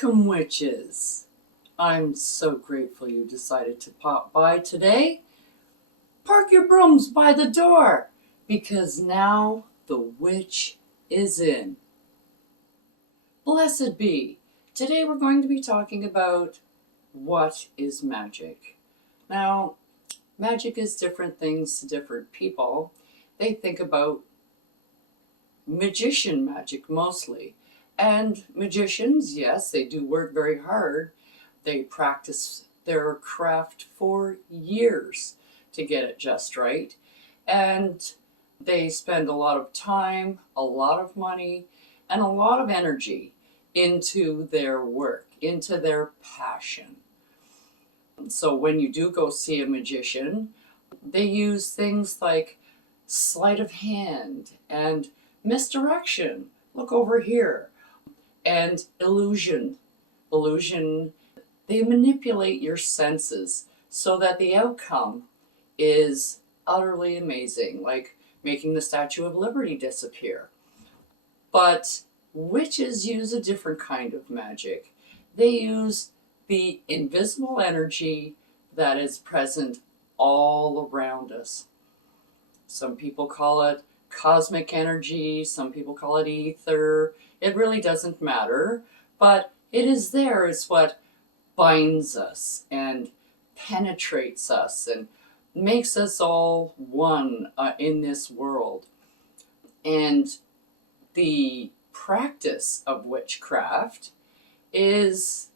Welcome, witches! I'm so grateful you decided to pop by today. Park your brooms by the door, because now the witch is in. Blessed be! Today we're going to be talking about what is magic. Now, magic is different things to different people. They think about magician magic mostly. And magicians, yes, they do work very hard. They practice their craft for years to get it just right. And they spend a lot of time, a lot of money, and a lot of energy into their work, into their passion. So when you do go see a magician, they use things like sleight of hand and misdirection. Look over here. And illusion. They manipulate your senses so that the outcome is utterly amazing, like making the Statue of Liberty disappear. But witches use a different kind of magic. They use the invisible energy that is present all around us. Some people call it cosmic energy, some people call it ether. It really doesn't matter, but it is there. It's what binds us and penetrates us and makes us all one in this world. And the practice of witchcraft is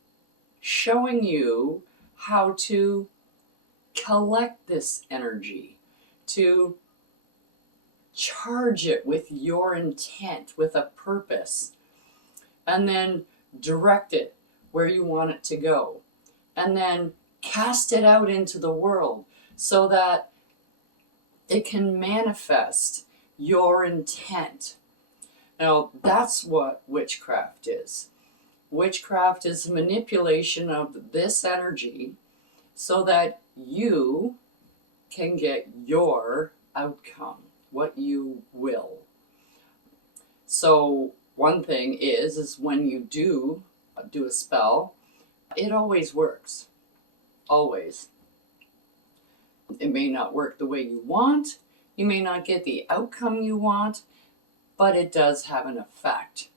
showing you how to collect this energy, to charge it with your intent, with a purpose, and then direct it where you want it to go, and then cast it out into the world so that it can manifest your intent. Now, that's what witchcraft is. Witchcraft is manipulation of this energy so that you can get your outcome, what you will. So one thing is when you do a spell, it always works. Always. It may not work the way you want. You may not get the outcome you want, but it does have an effect.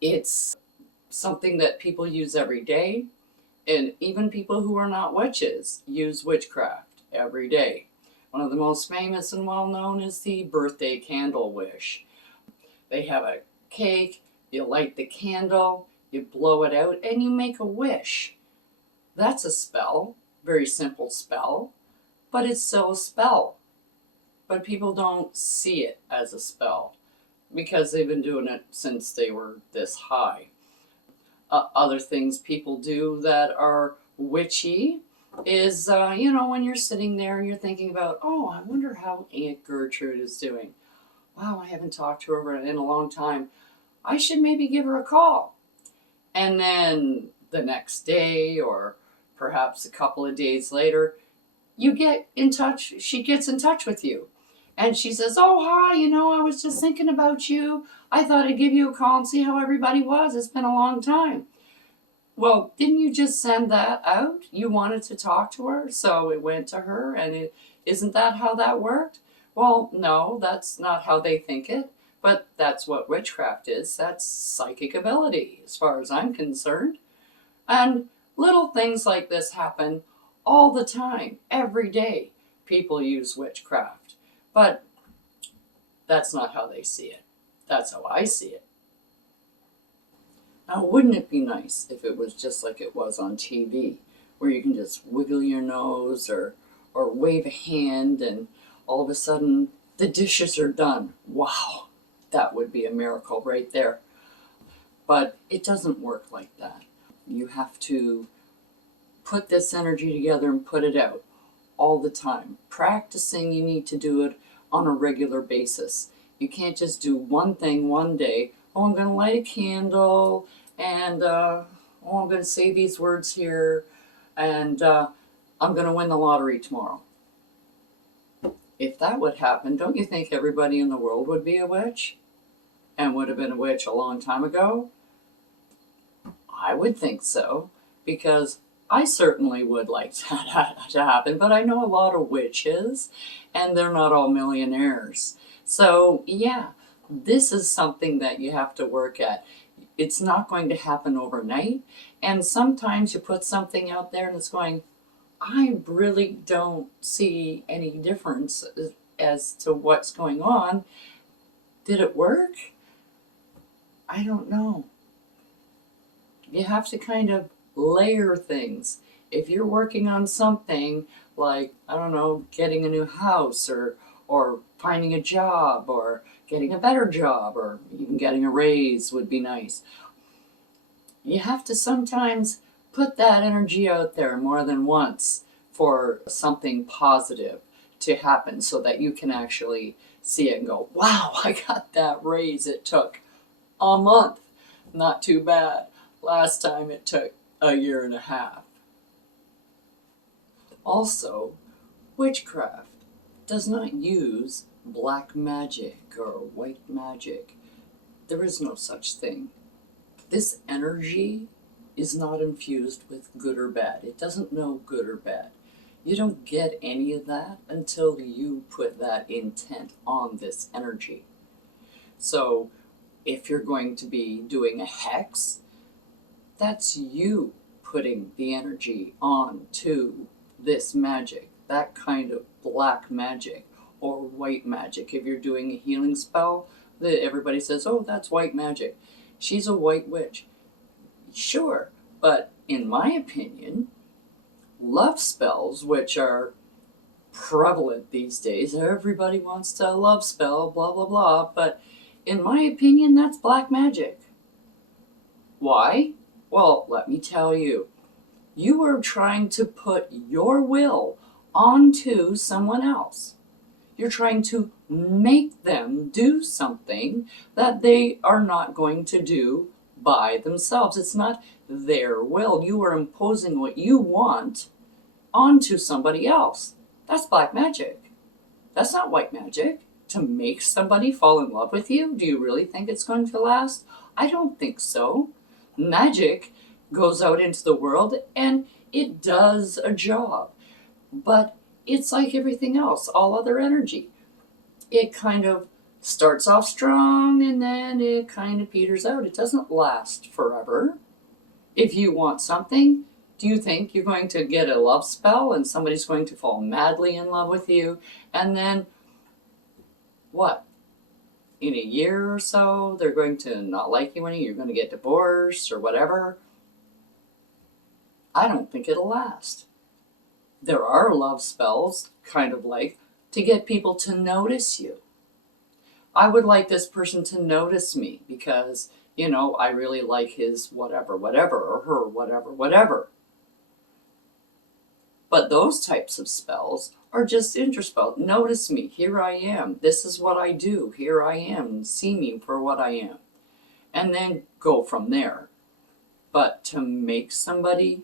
It's something that people use every day, and even people who are not witches use witchcraft every day. One of the most famous and well-known is the birthday candle wish. They have a cake, you light the candle, you blow it out, and you make a wish. That's a spell, very simple spell, but it's still a spell. But people don't see it as a spell because they've been doing it since they were this high. Other things people do that are witchy is, when you're sitting there and you're thinking about, oh, I wonder how Aunt Gertrude is doing. Wow, I haven't talked to her in a long time. I should maybe give her a call. And then the next day, or perhaps a couple of days later, you get in touch, she gets in touch with you. And she says, oh, hi, I was just thinking about you. I thought I'd give you a call and see how everybody was. It's been a long time. Well, didn't you just send that out? You wanted to talk to her, so it went to her, and isn't that how that worked? Well, no, that's not how they think it, but that's what witchcraft is. That's psychic ability, as far as I'm concerned. And little things like this happen all the time, every day. People use witchcraft, but that's not how they see it. That's how I see it. Now, wouldn't it be nice if it was just like it was on TV, where you can just wiggle your nose or wave a hand and all of a sudden the dishes are done? Wow, that would be a miracle right there. But it doesn't work like that. You have to put this energy together and put it out all the time. Practicing, you need to do it on a regular basis. You can't just do one thing one day. Oh, I'm going to light a candle, and I'm going to say these words here, and I'm going to win the lottery tomorrow. If that would happen, don't you think everybody in the world would be a witch? And would have been a witch a long time ago? I would think so, because I certainly would like that to happen, but I know a lot of witches, and they're not all millionaires. So, yeah, this is something that you have to work at. It's not going to happen overnight, and sometimes you put something out there and it's going, I really don't see any difference as to what's going on. Did it work? I don't know. You have to kind of layer things. If you're working on something like, I don't know, getting a new house or finding a job or getting a better job or even getting a raise would be nice. You have to sometimes put that energy out there more than once for something positive to happen so that you can actually see it and go, wow, I got that raise. It took a month. Not too bad. Last time it took a year and a half. Also, witchcraft does not use black magic or white magic. There is no such thing. This energy is not infused with good or bad. It doesn't know good or bad. You don't get any of that until you put that intent on this energy. So if you're going to be doing a hex, that's you putting the energy on to this magic, that kind of black magic or white magic. If you're doing a healing spell, everybody says, oh, that's white magic. She's a white witch. Sure, but in my opinion, love spells, which are prevalent these days, everybody wants to love spell, blah, blah, blah, but in my opinion, that's black magic. Why? Well, let me tell you. You are trying to put your will onto someone else. You're trying to make them do something that they are not going to do by themselves. It's not their will. You are imposing what you want onto somebody else. That's black magic. That's not white magic. To make somebody fall in love with you, do you really think it's going to last? I don't think so. Magic goes out into the world and it does a job. But it's like everything else, all other energy. It kind of starts off strong and then it kind of peters out. It doesn't last forever. If you want something, do you think you're going to get a love spell and somebody's going to fall madly in love with you and then what? In a year or so, they're going to not like you anymore, you're going to get divorced or whatever? I don't think it'll last. There are love spells, kind of like, to get people to notice you. I would like this person to notice me because, I really like his whatever, whatever, or her whatever, whatever. But those types of spells are just interspell. Notice me, here I am. This is what I do. Here I am. See me for what I am. And then go from there. But to make somebody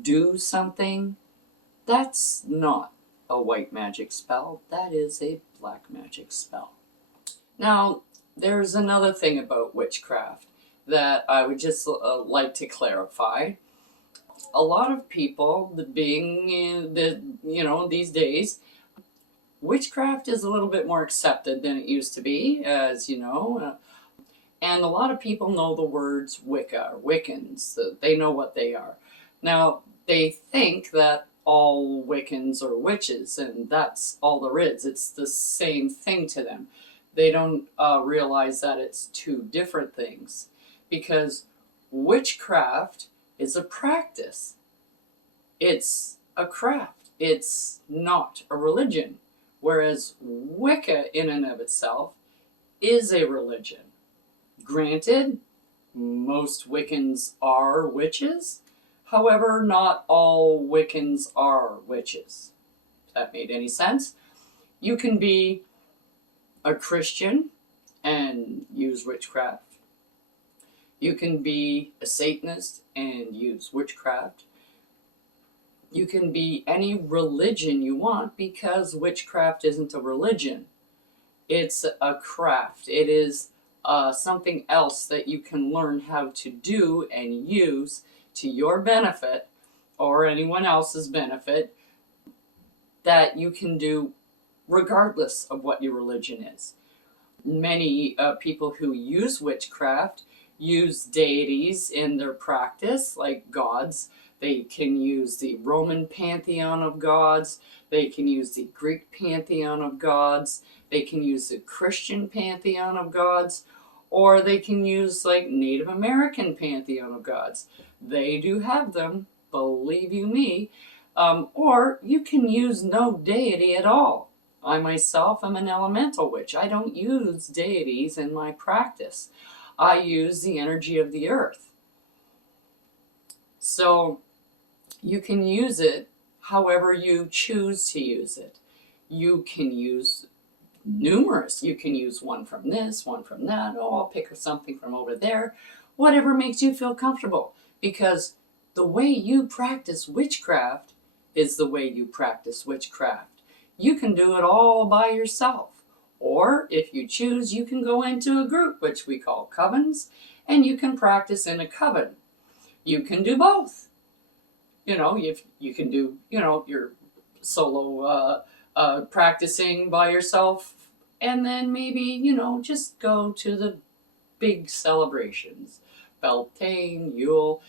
do something, that's not a white magic spell. That is a black magic spell. Now, there's another thing about witchcraft that I would just like to clarify. A lot of people, these days, witchcraft is a little bit more accepted than it used to be, as you know. And a lot of people know the words Wicca or Wiccans. They know what they are. Now, they think that all Wiccans are witches, and that's all there is. It's the same thing to them. They don't realize that it's two different things, because witchcraft is a practice. It's a craft. It's not a religion. Whereas Wicca in and of itself is a religion. Granted, most Wiccans are witches. However, not all Wiccans are witches. If that made any sense. You can be a Christian and use witchcraft. You can be a Satanist and use witchcraft. You can be any religion you want, because witchcraft isn't a religion. It's a craft. It is something else that you can learn how to do and use to your benefit or anyone else's benefit that you can do regardless of what your religion is. Many people who use witchcraft use deities in their practice, like gods. They can use the Roman pantheon of gods. They can use the Greek pantheon of gods. They can use the Christian pantheon of gods. Or they can use like Native American pantheon of gods. They do have them, believe you me. Or you can use no deity at all. I myself am an elemental witch. I don't use deities in my practice. I use the energy of the earth. So you can use it however you choose to use it. You can use numerous. You can use one from this, one from that. Oh, I'll pick something from over there. Whatever makes you feel comfortable. Because the way you practice witchcraft is the way you practice witchcraft. You can do it all by yourself. Or if you choose, you can go into a group, which we call covens, and you can practice in a coven. You can do both. You know, if you can do, your solo practicing by yourself, and then maybe, just go to the big celebrations. Beltane, Yule,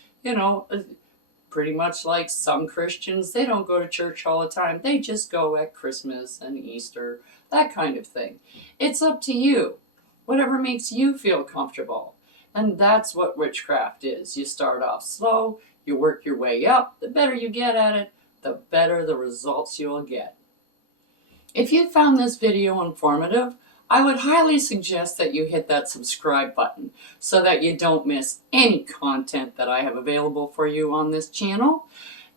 pretty much like some Christians, they don't go to church all the time. They just go at Christmas and Easter, that kind of thing. It's up to you. Whatever makes you feel comfortable. And that's what witchcraft is. You start off slow, you work your way up. The better you get at it, the better the results you'll get. If you found this video informative, I would highly suggest that you hit that subscribe button so that you don't miss any content that I have available for you on this channel.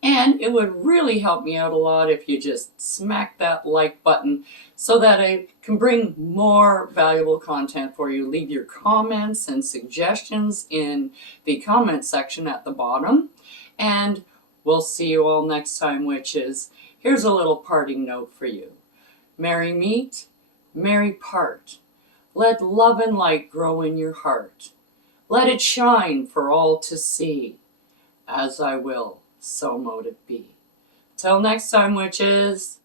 And it would really help me out a lot if you just smack that like button so that I can bring more valuable content for you. Leave your comments and suggestions in the comment section at the bottom. And we'll see you all next time, witches. Here's a little parting note for you. Merry meet, merry part. Let love and light grow in your heart. Let it shine for all to see. As I will, so mote it be. Till next time, witches.